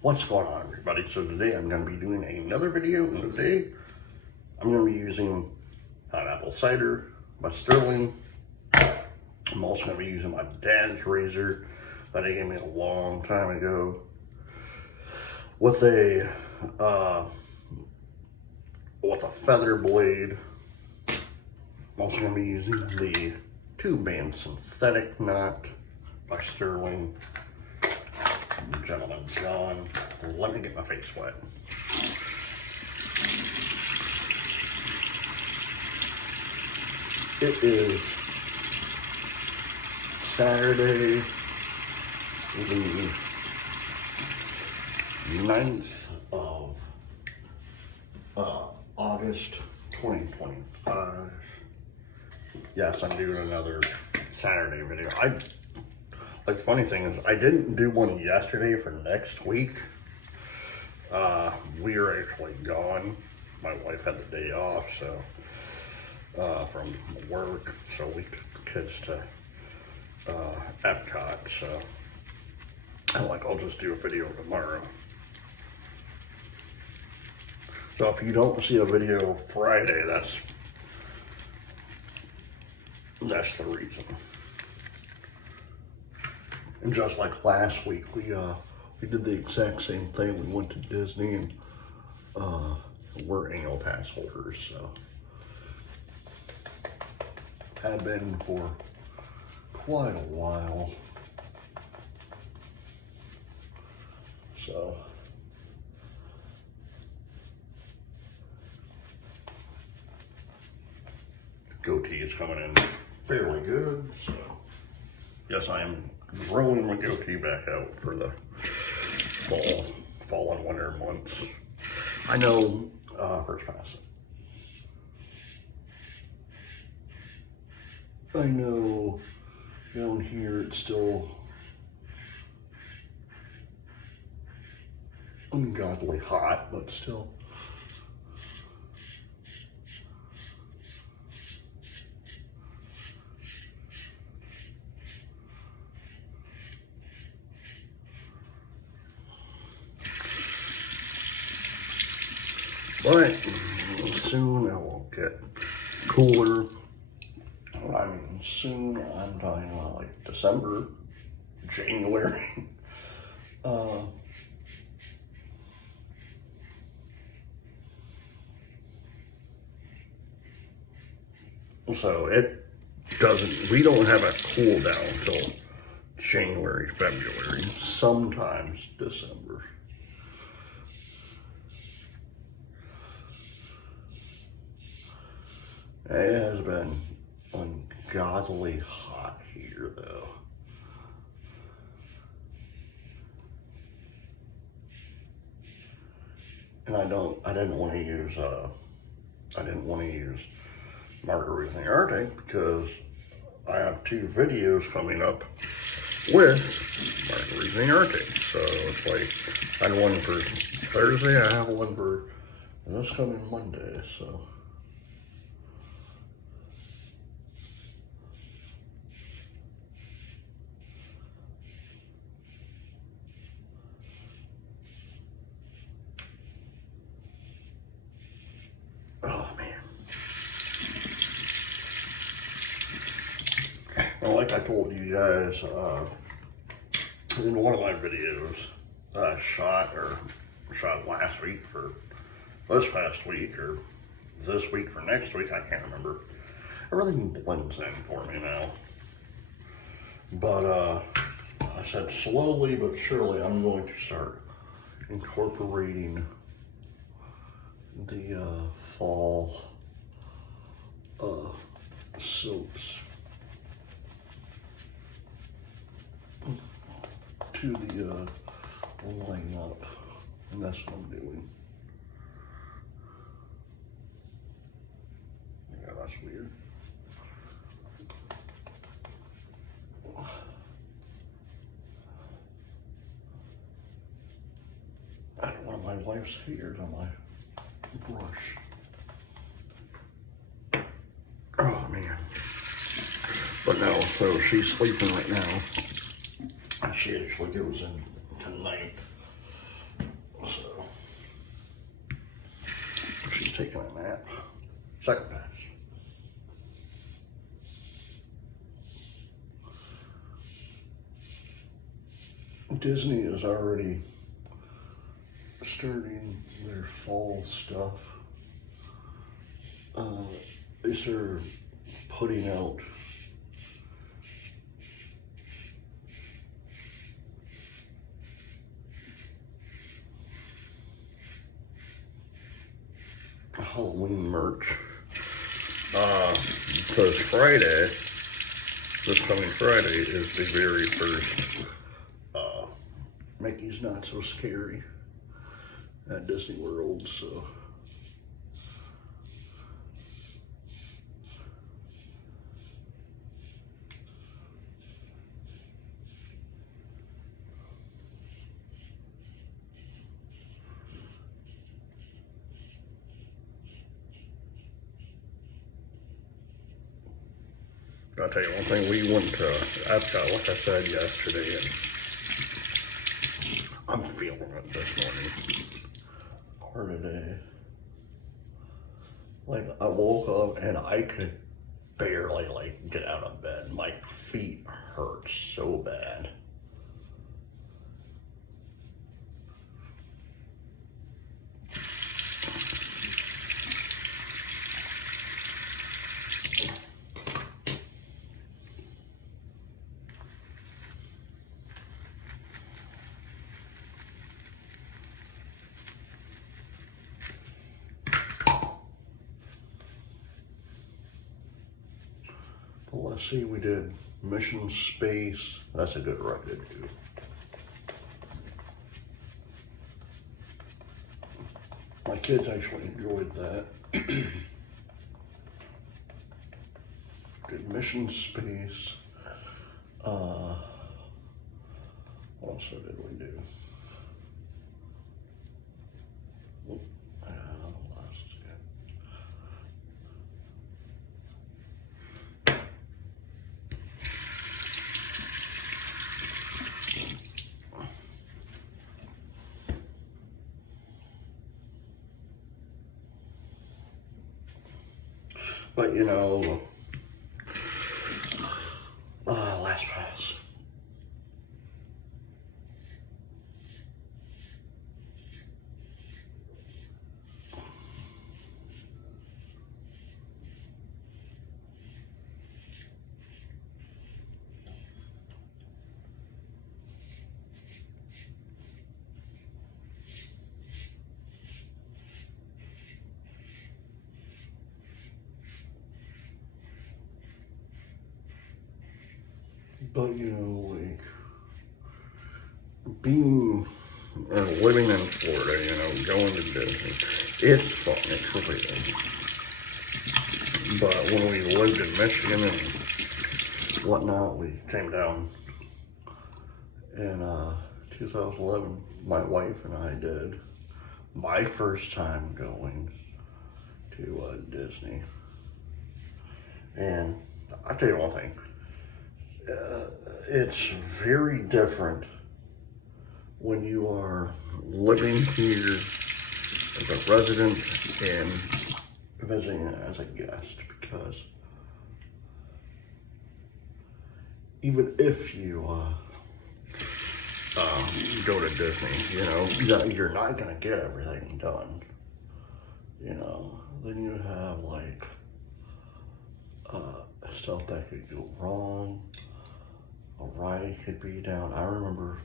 What's going on, everybody? So today I'm going to be doing another video, and today I'm going to be using pineapple cider by Stirling. I'm also going to be using my dad's razor that he gave me a long time ago with a feather blade. I'm also going to be using the two-band synthetic knot by Stirling. Gentleman John, let me get my face wet. It is Saturday, the 9th of August 2025. Yes, I'm doing another Saturday video. The funny thing is, I didn't do one yesterday for next week. We are actually gone. My wife had the day off, so from work, so we took the kids to Epcot. So I'm like, I'll just do a video tomorrow. So if you don't see a video Friday, that's the reason. And just like last week, we did the exact same thing. We went to Disney, and we're annual pass holders, so have been for quite a while. So goatee is coming in fairly good. So yes, I am growing my goatee back out for the fall and winter months. I know, first pass it. I know down here it's still ungodly hot, but still. But soon it will get cooler. I mean, soon, I'm talking about like December, January. So it doesn't, we don't have a cool down until January, February, sometimes December. It has been ungodly hot here, though. And I didn't want to use Margarita and Arctic because I have two videos coming up with Margarita and Arctic. So it's like, I had one for Thursday, I have one for this coming Monday, so. Oh, man. Well, like I told you guys in one of my videos that I shot last week for this past week, or this week for next week, I can't remember. Everything blends in for me now. But I said slowly but surely I'm going to start incorporating the fall soaps to the lineup, and that's what I'm doing. Yeah, that's weird. I don't want my wife's hairs on my brush. Oh man. But no, so she's sleeping right now. She actually goes in tonight. taking a nap. Second pass. Disney is already starting their fall stuff. They're putting out Halloween merch. Because Friday, this coming Friday, is the very first Mickey's Not So Scary at Disney World, so I'll tell you one thing, we went to Epcot, like I said yesterday, and I'm feeling it this morning, or today. Like, I woke up and I could barely, like, get out of bed. My feet hurt so bad. Well, let's see, we did Mission Space. That's a good ride to do. My kids actually enjoyed that. Did Mission Space. What else did we do? But you know, last pass. But you know, like, being or living in Florida, you know, going to Disney, it's fun, it's really fun. But when we lived in Michigan and whatnot, we came down in 2011. My wife and I did my first time going to Disney. And I'll tell you one thing. It's very different when you are living here as a resident and visiting as a guest, because even if you go to Disney, you know, you're not gonna get everything done, you know. Then you have like stuff that could go wrong. A ride could be down. I remember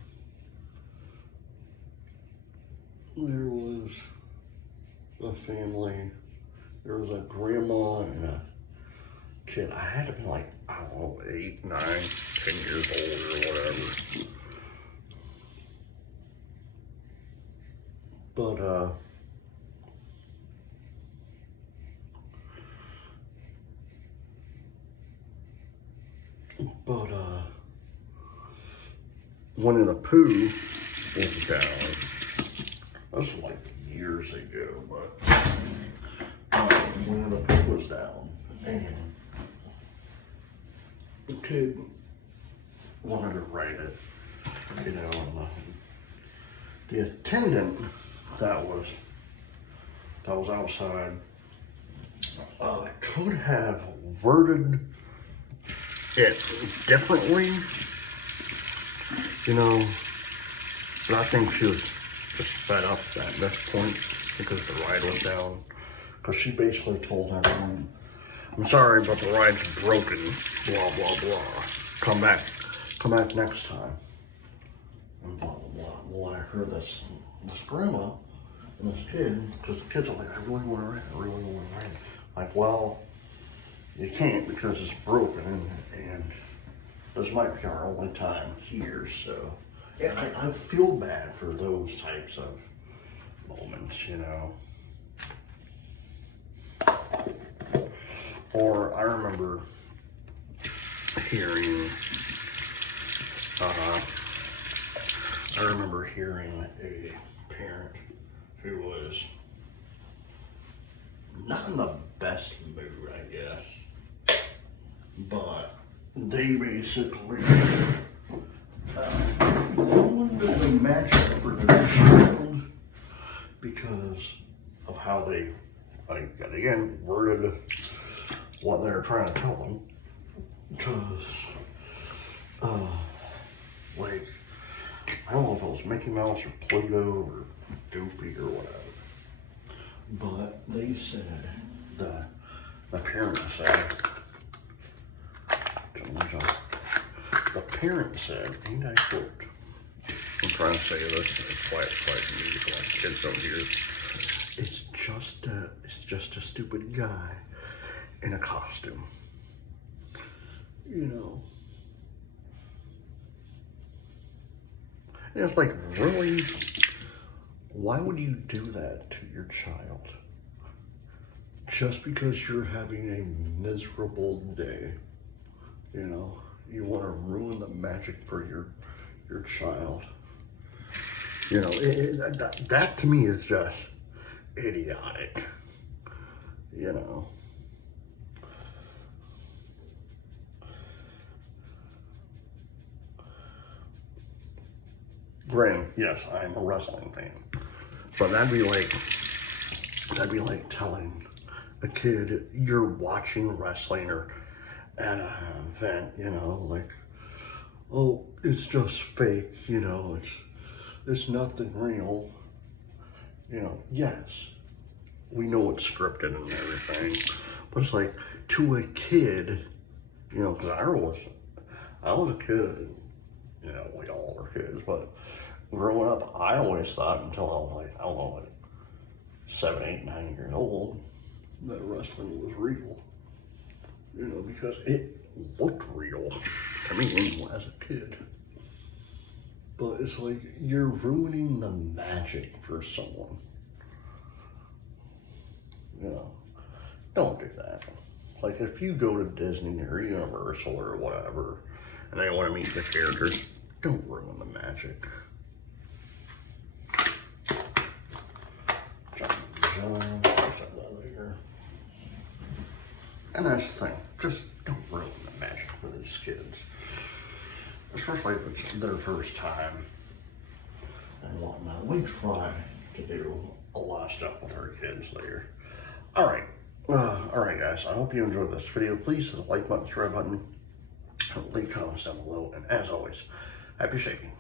there was a family, there was a grandma and a kid. I had to be like, I don't know, 8, 9, 10 years old or whatever. But Winnie the Pooh was down. This was like years ago, but Winnie the Pooh was down, and the kid wanted to ride it, you know, and the attendant that was outside could have worded it differently, you know, but I think she was just fed up at this point because the ride was down. Because she basically told everyone, I'm sorry, but the ride's broken, blah, blah, blah. Come back next time. And blah, blah, blah. Well, I heard this grandma and this kid, because the kids are like, I really want to ride, I really want to ride. Like, well, you can't because it's broken, and this might be our only time here, so. Yeah, I feel bad for those types of moments, you know. Or I remember hearing a parent who was not in the best mood, I guess, but they basically ruined the magic for their child because of how they, again, worded what they were trying to tell them. Because, like, I don't know if it was Mickey Mouse or Pluto or Goofy or whatever, but they said, the parent said, and I quote, I'm trying to say this as quiet music so my kids don't hear it. It's just a stupid guy in a costume. You know. And it's like, really? Why would you do that to your child? Just because you're having a miserable day. You know, you want to ruin the magic for your child. You know, that to me is just idiotic. You know. Granted, yes, I'm a wrestling fan, but that'd be like telling a kid you're watching wrestling or at an event, you know, like, oh, it's just fake, you know, it's nothing real. You know, yes, we know it's scripted and everything, but it's like to a kid, you know, because I was a kid, you know, we all were kids, but growing up, I always thought until I was like, I don't know, like 7, 8, 9 years old, that wrestling was real. You know, because it looked real to me as a kid. But it's like, you're ruining the magic for someone. You know, don't do that. Like, if you go to Disney or Universal or whatever, and they want to meet the characters, don't ruin the magic. And that's the thing, just don't ruin the magic for these kids. Especially if it's their first time and whatnot. We try to do a lot of stuff with our kids there. Alright, guys, I hope you enjoyed this video. Please hit the like button, subscribe button, leave comments down below, and as always, happy shaking.